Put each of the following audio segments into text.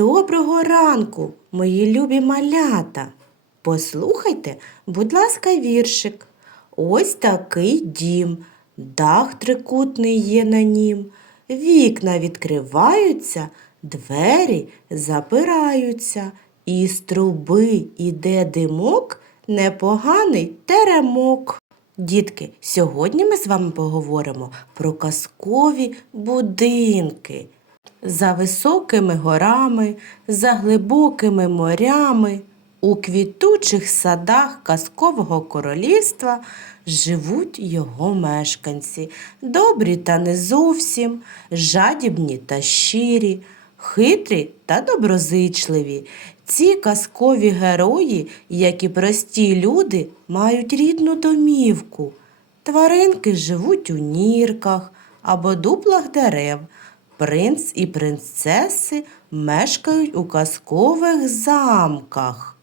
Доброго ранку, мої любі малята. Послухайте, будь ласка, віршик. Ось такий дім, дах трикутний є на нім. Вікна відкриваються, двері запираються, і з труби іде димок, непоганий теремок. Дітки, сьогодні ми з вами поговоримо про казкові будинки. За високими горами, за глибокими морями, у квітучих садах казкового королівства живуть його мешканці, добрі та не зовсім, жадібні та щирі, хитрі та доброзичливі. Ці казкові герої, як і прості люди, мають рідну домівку. Тваринки живуть у нірках або дуплах дерев. Принц і принцеси мешкають у казкових замках.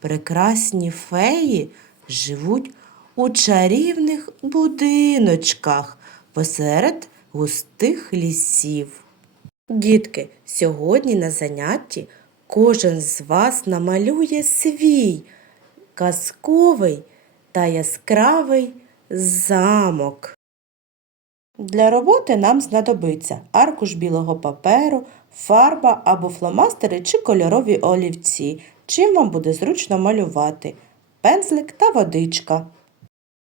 Прекрасні феї живуть у чарівних будиночках посеред густих лісів. Дітки, сьогодні на занятті кожен з вас намалює свій казковий та яскравий замок. Для роботи нам знадобиться аркуш білого паперу, фарба або фломастери чи кольорові олівці, чим вам буде зручно малювати, пензлик та водичка.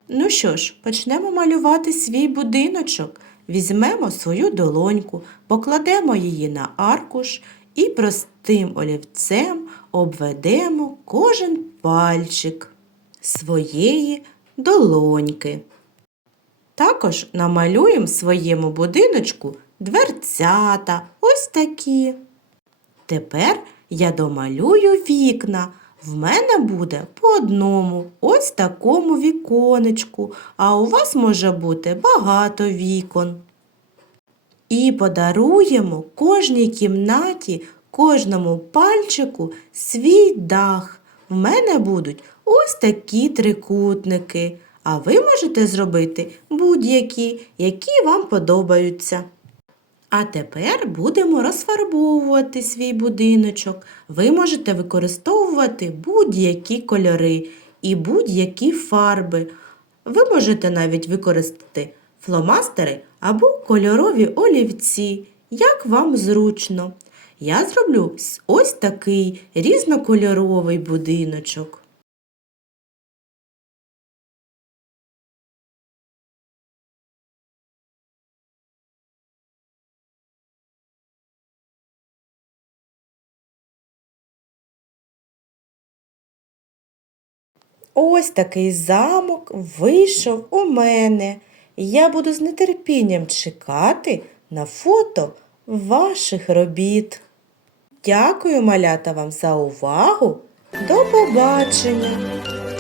Ну що ж, почнемо малювати свій будиночок. Візьмемо свою долоньку, покладемо її на аркуш і простим олівцем обведемо кожен пальчик своєї долоньки. Також намалюємо своєму будиночку дверцята, ось такі. Тепер я домалюю вікна. В мене буде по одному ось такому віконечку, а у вас може бути багато вікон. І подаруємо кожній кімнаті, кожному пальчику свій дах. В мене будуть ось такі трикутники, а ви можете зробити будь-які, які вам подобаються. А тепер будемо розфарбовувати свій будиночок. Ви можете використовувати будь-які кольори і будь-які фарби. Ви можете навіть використати фломастери або кольорові олівці, як вам зручно. Я зроблю ось такий різнокольоровий будиночок. Ось такий замок вийшов у мене. Я буду з нетерпінням чекати на фото ваших робіт. Дякую, малята, вам за увагу. До побачення!